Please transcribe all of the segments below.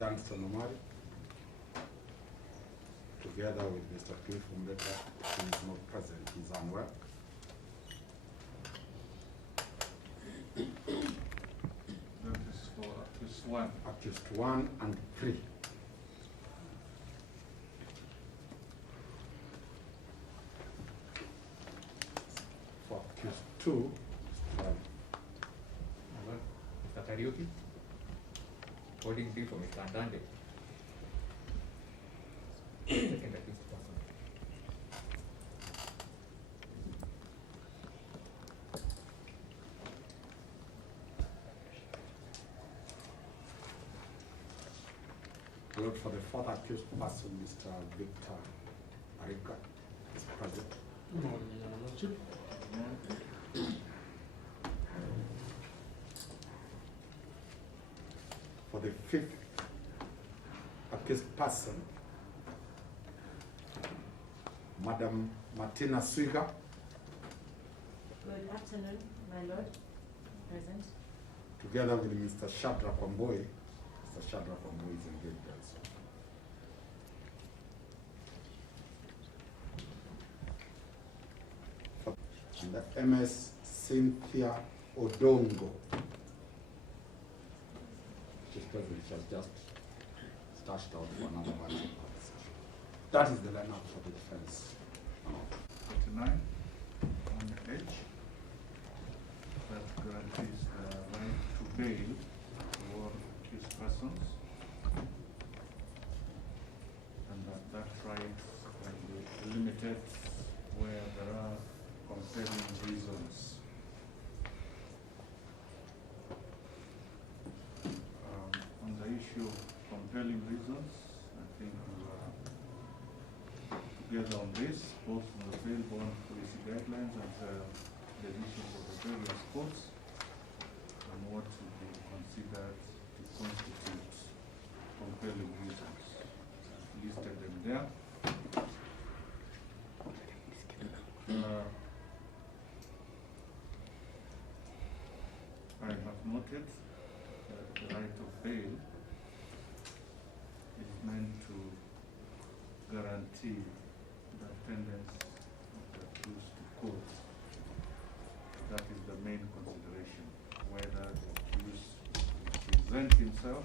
Johnson Omari, together with Mr. Cliff Umbeka, who is not present, he's unwell. That is for accused 1. Accused 1 and 3. For accused 2, Mr. Kariuki, holding bill for Mr. Andande. Second accused person. Lord, for the fourth accused person, Mr. Victor Arika, is present. Good morning, Your Lordship. For the fifth accused person, Madam Martina Swiga, Good afternoon, my lord. Present. together with Mr. Shadrach Wamboi. Mr. Shadrach Wamboi is engaged also. And the MS Cynthia Odongo. She's present, she has just stashed out for another matter. That is the lineup for the defense. 49 on the edge. That guarantees the right to bail for accused persons. And that right can be limited where there are compelling reasons. On the issue of compelling reasons, I think we are together on this, both on the bail bond policy guidelines and the decisions of the various courts, and what would be considered to constitute compelling reasons. I've listed them there. I have noted that the right of bail is meant to guarantee the attendance of the accused to court. That is the main consideration, whether the accused will present himself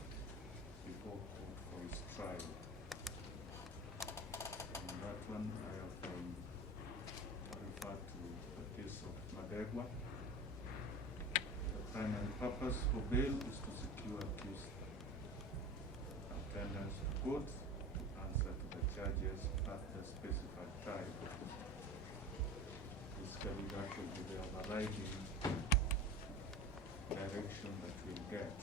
before court for his trial. On that one, I have referred to the case of Madegwa. The primary purpose for bail is to secure accused attendance to court to answer to the charges at the specified time. Basically, that will be the overriding direction that we'll get.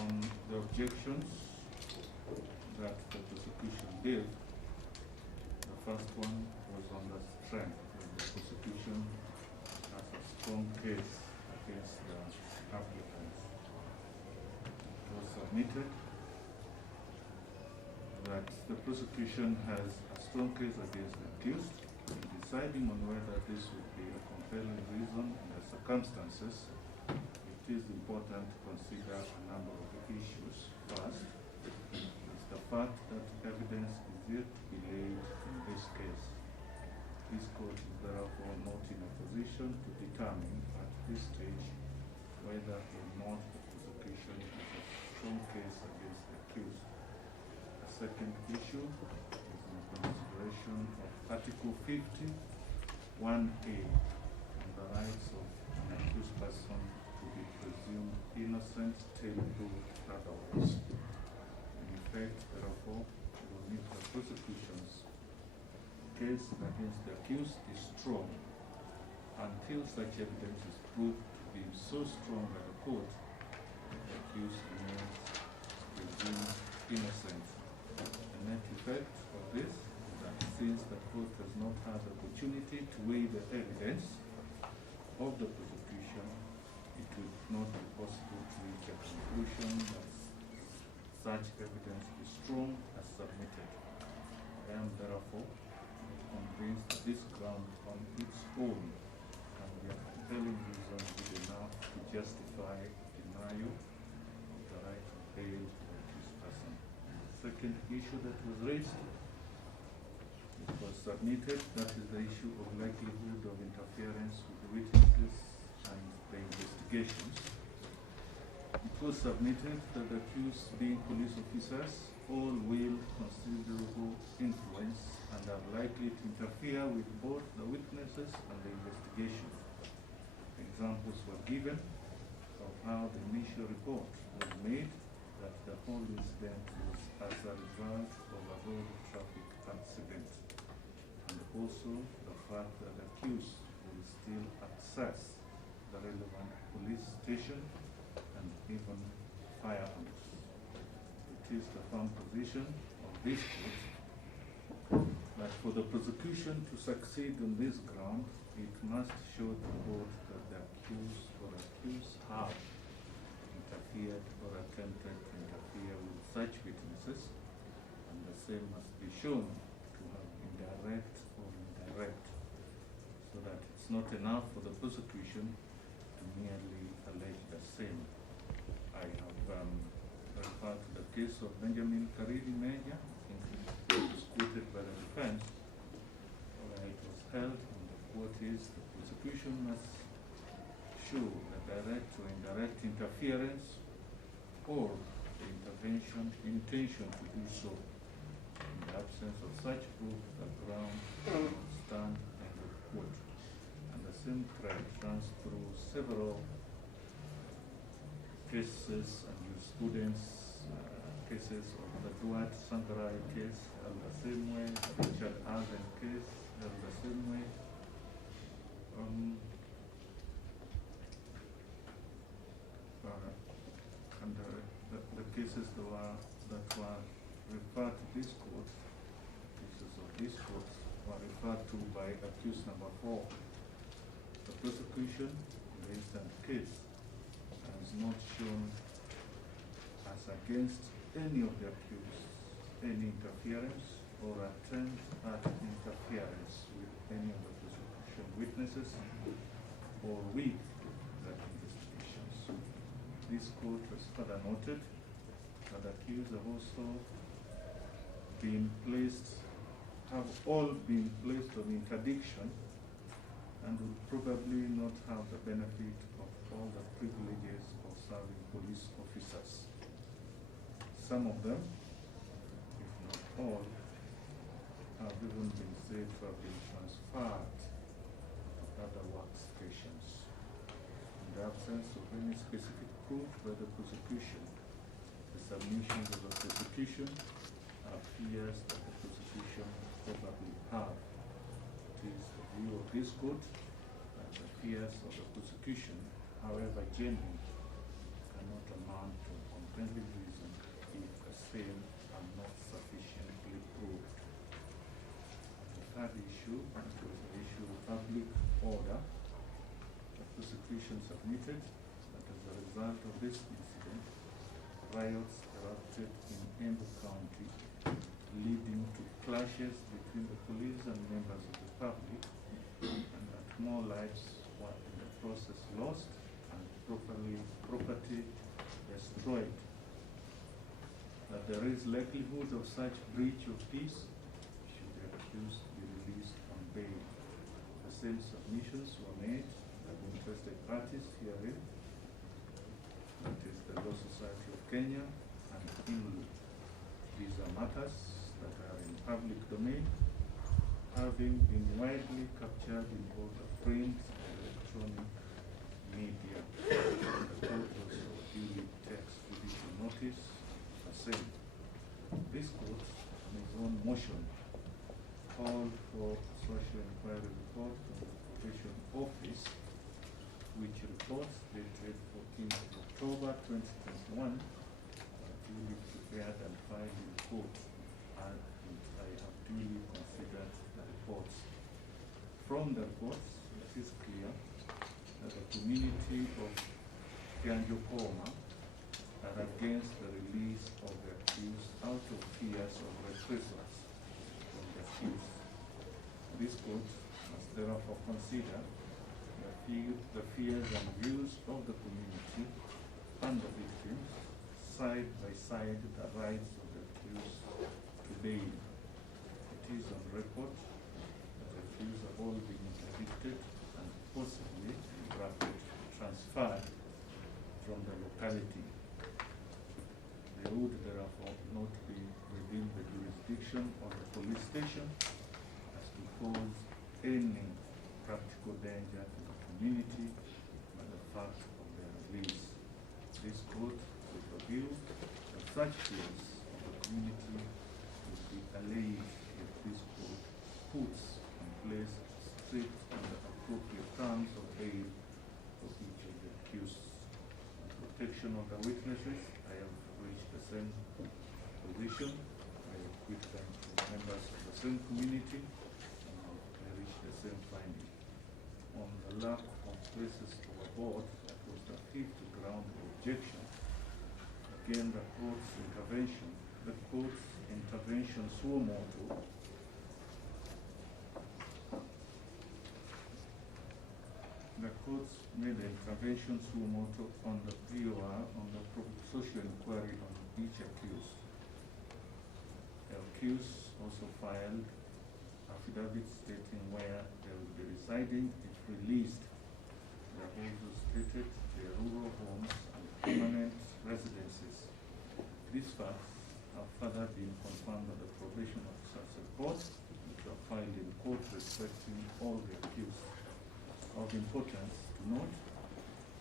On the objections that the prosecution did, the first one was on the strength that the prosecution has a strong case against the applicants. It was submitted that the prosecution has a strong case against the accused. In deciding on whether this would be a compelling reason in the circumstances, it is important to consider a number of issues. First, is the fact that evidence is yet to be laid in this case. This court is therefore not in a position to determine at this stage whether or not the prosecution has a strong case against the accused. The second issue is in consideration of Article 50, 1A, on the rights of an accused person to be presumed innocent till proved otherwise. In effect, therefore, we will need the prosecution's case against the accused is strong until such evidence is proved to be so strong by the court that the accused remains presumed innocent. The net effect of this is that since the court has not had the opportunity to weigh the evidence of the prosecution, it would not be possible to reach a conclusion that such evidence is strong as submitted. I am therefore convinced that this ground on its own can be a compelling reason good enough to justify denial of the right second issue that was raised. It was submitted, that is the issue of likelihood of interference with witnesses and the investigations. It was submitted that the accused, being police officers, all wield considerable influence and are likely to interfere with both the witnesses and the investigation. Examples were given of how the initial report was made that the whole incident was as a result of a road traffic accident, and also the fact that the accused will still access the relevant police station and even firearms. It is the firm position of this court that for the prosecution to succeed on this ground, it must show the court that the accused or accused have interfered or attempted to interfere with such witnesses, and the same must be shown to have been direct or indirect, so that it's not enough for the prosecution to merely allege the same. I have referred to the case of Benjamin Karidi Meja. I think it was quoted by the defense, where it was held, and the quote is, the prosecution must show the direct or indirect interference or the intention to do so. In the absence of such proof, the ground will stand, end of quote. And the same thread runs through several cases and jurisprudence cases of the Duat Sankarai case held the same way, Richard Arden case held the same way. And the cases that were referred to this court, cases of this court, were referred to by accused number 4. The prosecution in the instant case has not shown as against any of the accused any interference or attempt at interference with any of the prosecution witnesses or with the investigations. This court has further noted that the accused have all been placed on interdiction and will probably not have the benefit of all the privileges of serving police officers. Some of them, if not all, have even been said to have been transferred to other workstations. In the absence of any specific proof by the prosecution, the submissions of the prosecution appears that the prosecution probably have. It is the view of this court that the fears of the prosecution, however genuine, cannot amount to a compelling reason if the same are not sufficiently proved. The third issue was the issue of public order. The prosecution submitted that as a result of this incident, riots erupted in Embu County, leading to clashes between the police and members of the public, and that more lives were in the process lost and property destroyed. That there is likelihood of such breach of peace should the accused be released on bail. The same submissions were made by the interested parties herein, that is the Law Society of Kenya and England. These are matters that are in public domain, having been widely captured in both the print and electronic media. The court also duly takes judicial notice of the same. This court, on its own motion, called for a social inquiry report from the Probation Office, which reports dated 14th of October 2021 are duly prepared and filed in court, and I have duly considered the reports. From the reports, it is clear that the community of Kianjokoma are against the release of the accused out of fears of reprisals from the accused. This court must therefore consider the fears and views of the community and the victims, side by side the rights of the accused accused to bail. It is on record that the accused have all been interdicted and possibly transferred from the locality. They would therefore not be within the jurisdiction of the police station as to cause any practical danger to the community by the fact of their release. This court will review that such fears of the community will be allayed if this court puts in place strict and appropriate terms of bail for each of the accused. On protection of the witnesses, I have reached the same position. I acquit them as members of the same community, and I reached the same finding. On the lack of places overboard, that was the fifth ground of objection. Again, the court's intervention suo motu made the intervention suo motu on the POR, on the social inquiry on each accused. The accused also filed affidavits stating where they will be residing if released. They have also stated their rural homes and permanent residences. These facts have further been confirmed by the probation officer's report, which were filed in court respecting all the accused. Of importance to note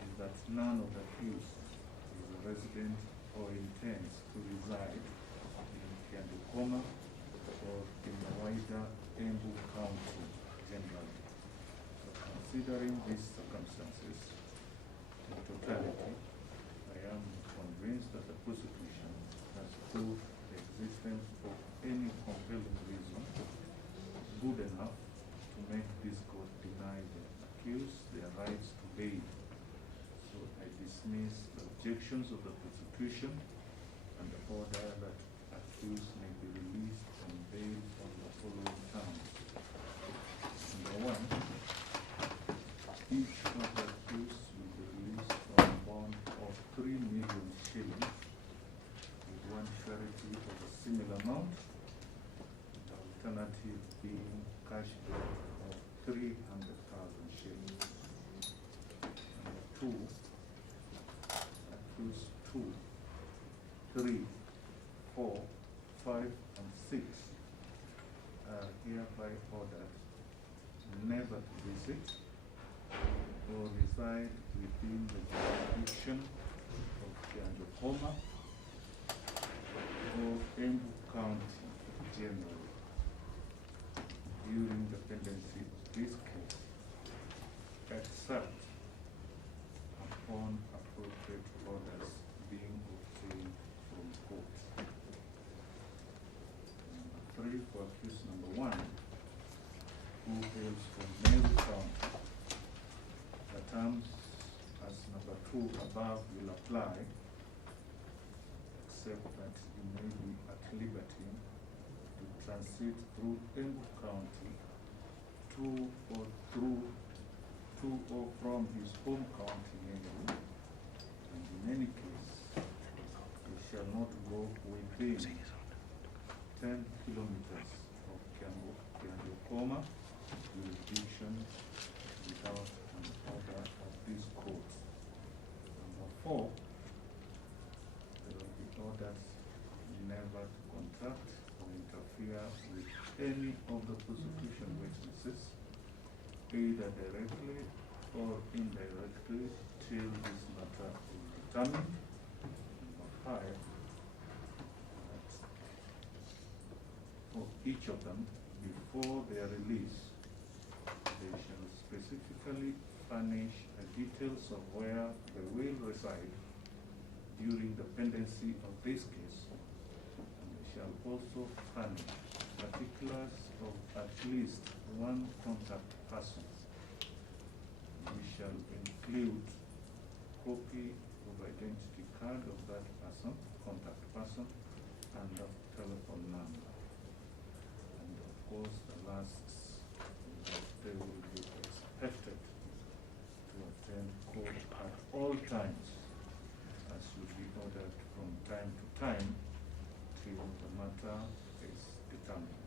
is that none of the accused is a resident or intends to reside in Kianjokoma or in the wider Embu County generally. So considering these circumstances in totality, I am convinced that the prosecution has proved the existence of any compelling reason good enough to make this court deny the accused their rights to bail. So I dismiss the objections of the prosecution and order that accused may be released on bail on the following terms. Number one, each of the accused will be released on a bond of 3 million shillings, with one surety of a similar amount, the alternative being cash bail of 300,000 shillings. Number two, accused 2, 3, 4, 5, and 6 are hereby ordered never to visit or reside within the jurisdiction of Kianjokoma or Embu County generally during the pendency of this case, except upon appropriate orders being obtained from court. Number 3, for accused number 1, who hails from Meru County, the terms as number 2 above will apply, except that he may be at liberty to transit through Embu County to or from his home county Meru, and in any case, he shall not go within 10 kilometers of Kianjokoma jurisdiction without an order of this court. Number 4, there will be orders never to contact or interfere with any of the prosecution witnesses, either directly or indirectly, till this matter is determined. Number 5, that for each of them, before their release, they shall specifically furnish the details of where they will reside during the pendency of this case, and they shall also furnish particulars of at least one contact person. We shall include copy of identity card of that person, contact person, and the telephone number. And of course, the last is that they will be expected to attend court at all times, as will be ordered from time to time, till until the matter is determined.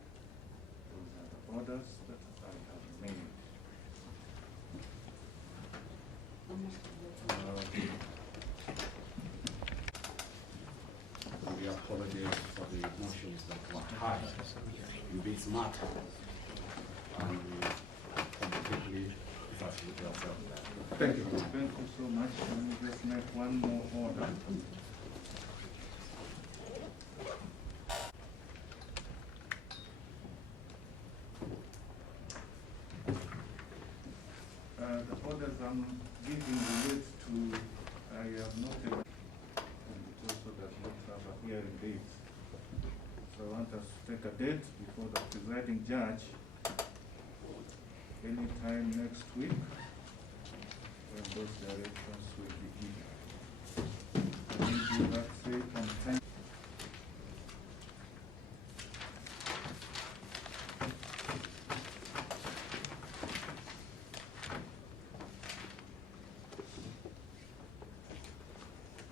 Those are the orders that I have made. We apologize for the emotions that were high in this matter, and we completely facilitate ourselves. Thank you. Thank you so much. Let me just make one more order. The orders I'm giving relate to, I have noted, and it also does not have a hearing date. So I want us to take a date before the presiding judge, anytime next week, when those directions will be given. Maybe let's say on time.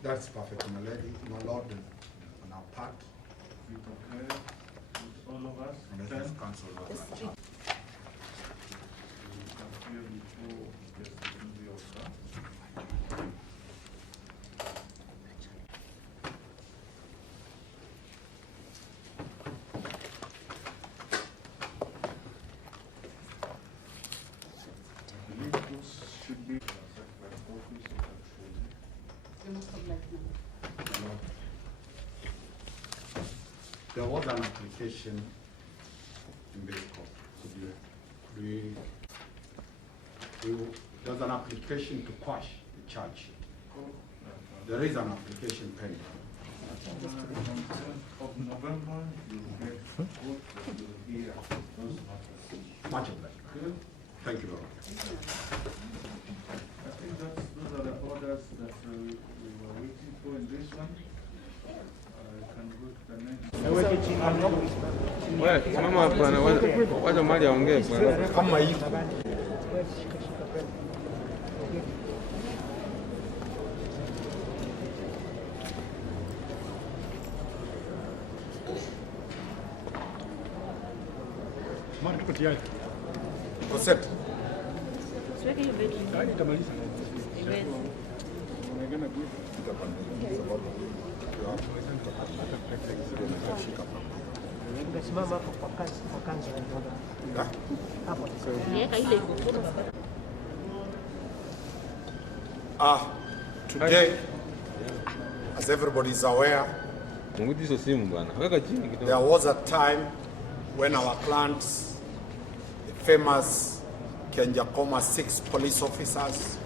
That's perfect, my lady, my lord, on our part. Is it okay with all of us? And let Then us cancel that. we can hear before the secondary officer. I believe those should be certified copies of actually. You must have left now. My lord, there was an application in this court. There's an application to quash the charge sheet. There is an application pending. On the 10th of November, you'll get what you'll hear those matters. Much obliged. Good. Thank you very much. I think those are the orders that we were waiting for in this one. I can go to the next. Wewe simama bwana, wacha mali aongee bwana. Kama hivi. Mara tuko tayari. Uko set? Siweke hiyo beti. Hadi tamaliza. Iwezi. Unaegana good. Simama hapo kwa kanzi hapo. Niweka ile Today, as everybody is aware, Mungu hizo simu bwana. Weka chini there kidogo. was a time when our clients, the famous Kianjokoma 6 police officers,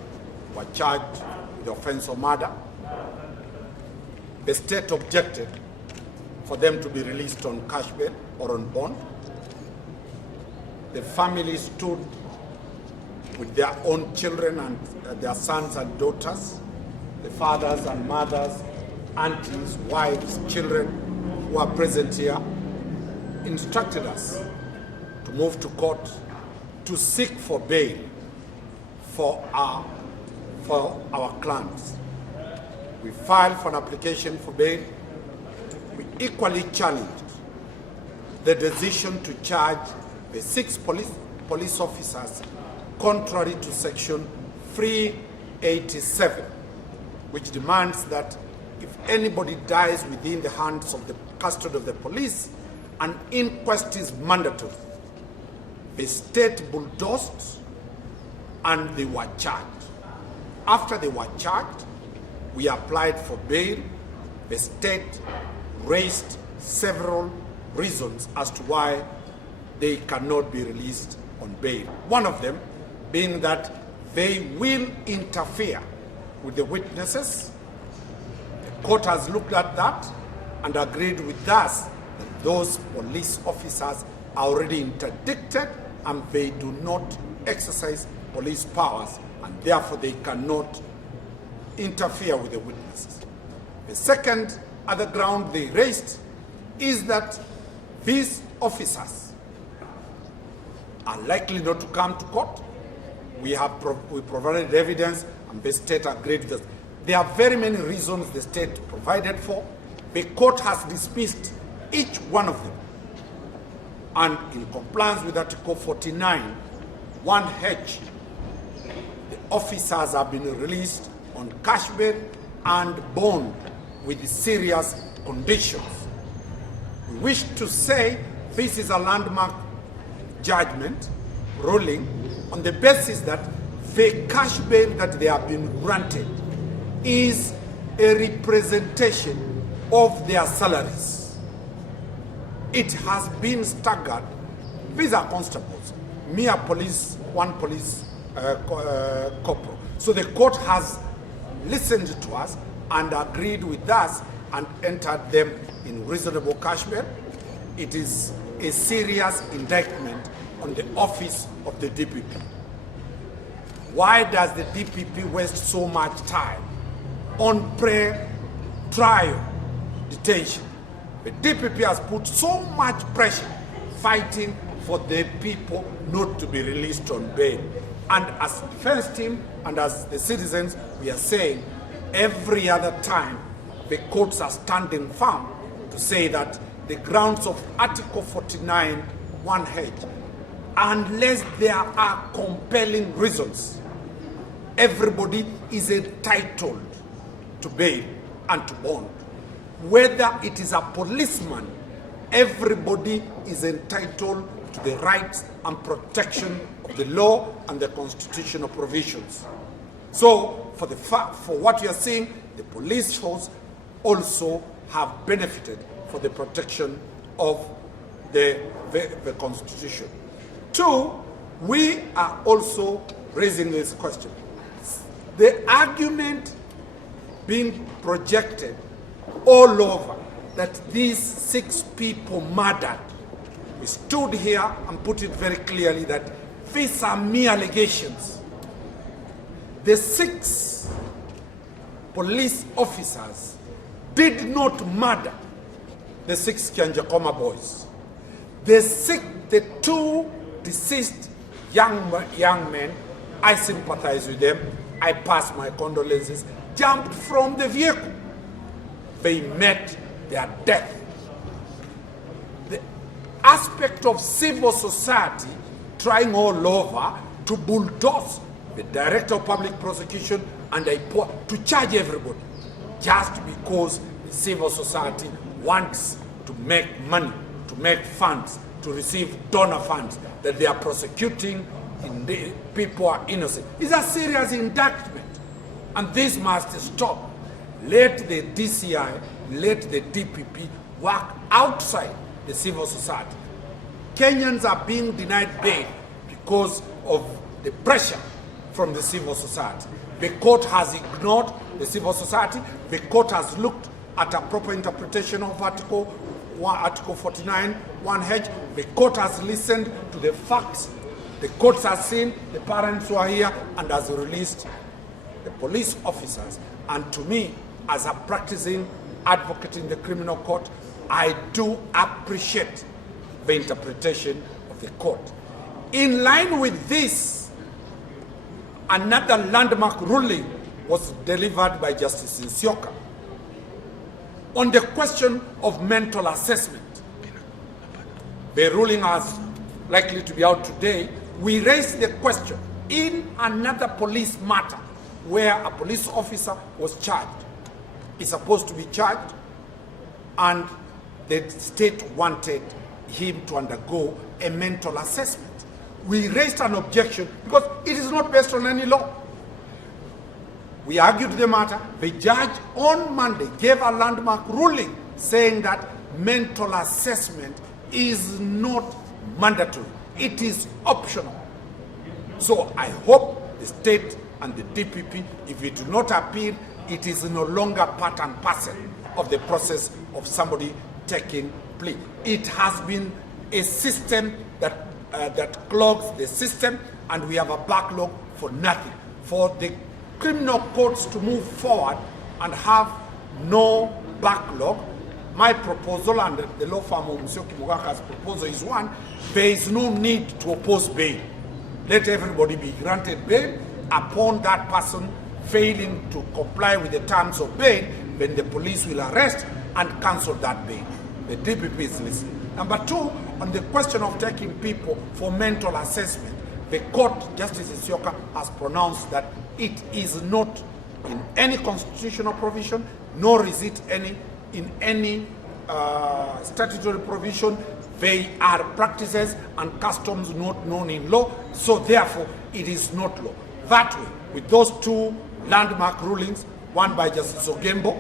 were charged with the offense of murder. The state objected for them to be released on cash bail or on bond. The family stood with their own children and their sons and daughters, the fathers and mothers, aunties, wives, children who are present here, instructed us to move to court to seek for bail for our clients. We filed for an application for bail. We equally challenged the decision to charge the 6 police officers contrary to section 387, which demands that if anybody dies within the hands of the custody of the police, an inquest is mandatory. The state bulldozed and they were charged. After they were charged, we applied for bail. The state raised several reasons as to why they cannot be released on bail. One of them being that they will interfere with the witnesses. The court has looked at that and agreed with us that those police officers are already interdicted and they do not exercise police powers, and therefore they cannot interfere with the witnesses. The second other ground they raised is that these officers are likely not to come to court. We provided evidence and the state agreed with us. There are very many reasons the state provided for. The court has dismissed each one of them. And in compliance with Article 49, 1H, the officers have been released on cash bail and bond with serious conditions. We wish to say this is a landmark judgment ruling on the basis that the cash bail that they have been granted is a representation of their salaries. It has been staggered. These are constables, mere police, one police corporal. So the court has listened to us and agreed with us and entered them in reasonable cash bail. It is a serious indictment on the office of the DPP. Why does the DPP waste so much time on pre-trial detention? The DPP has put so much pressure fighting for the people not to be released on bail. And as the defense team and as the citizens, we are saying every other time the courts are standing firm to say that the grounds of Article 49, 1H, unless there are compelling reasons, everybody is entitled to bail and to bond. Whether it is a policeman, everybody is entitled to the rights and protection of the law and the constitutional provisions. So, for what you are seeing, the police force also have benefited for the protection of the Constitution. Two, we are also raising this question. The argument being projected all over that these 6 people murdered, we stood here and put it very clearly that these are mere allegations. The 6 police officers did not murder the 6 Kianjokoma boys. The 2 deceased young men, I sympathize with them, I pass my condolences, jumped from the vehicle. They met their death. The aspect of civil society trying all over to bulldoze the Director of Public Prosecution and to charge everybody just because the civil society wants to make money, to make funds, to receive donor funds, that they are prosecuting and the people are innocent. It's a serious indictment, and this must stop. Let the DCI, let the DPP work outside the civil society. Kenyans are being denied bail because of the pressure from the civil society. The court has ignored the civil society. The court has looked at a proper interpretation of Article 49, 1H. The court has listened to the facts. The courts has seen the parents who are here and has released the police officers. And to me, as a practicing advocate in the criminal court, I do appreciate the interpretation of the court. In line with this, another landmark ruling was delivered by Justice Nsioka on the question of mental assessment. The ruling is likely to be out today. We raised the question in another police matter where a police officer was charged. He's supposed to be charged, and the state wanted him to undergo a mental assessment. We raised an objection because it is not based on any law. We argued the matter. The judge on Monday gave a landmark ruling saying that mental assessment is not mandatory. It is optional. So I hope the state and the DPP, if it do not appeal, it is no longer part and parcel of the process of somebody taking plea. It has been a system that clogs the system, and we have a backlog for nothing. For the criminal courts to move forward and have no backlog, my proposal and the law firm of Mr. Kimugaka's proposal is one: there is no need to oppose bail. Let everybody be granted bail. Upon that person failing to comply with the terms of bail, then the police will arrest and cancel that bail. The DPP is listening. Number two, on the question of taking people for mental assessment, the court, Justice Isyoka, has pronounced that it is not in any constitutional provision, nor is it in any statutory provision. They are practices and customs not known in law, so therefore it is not law. That way, with those two landmark rulings, one by Justice Ogembo,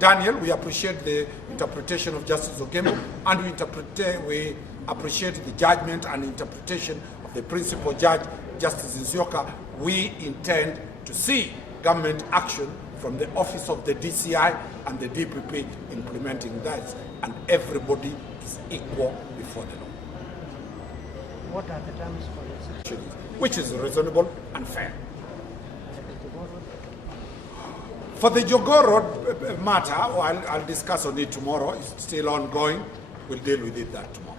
Daniel, we appreciate the interpretation of Justice Ogembo, and we appreciate the judgment and interpretation of the principal judge, Justice Isyoka. We intend to see government action from the office of the DCI and the DPP implementing that, and everybody is equal before the law. What are the terms for this? Which is reasonable and fair. For the Jogoo Road matter, I'll discuss on it tomorrow. It's still ongoing. We'll deal with it that tomorrow.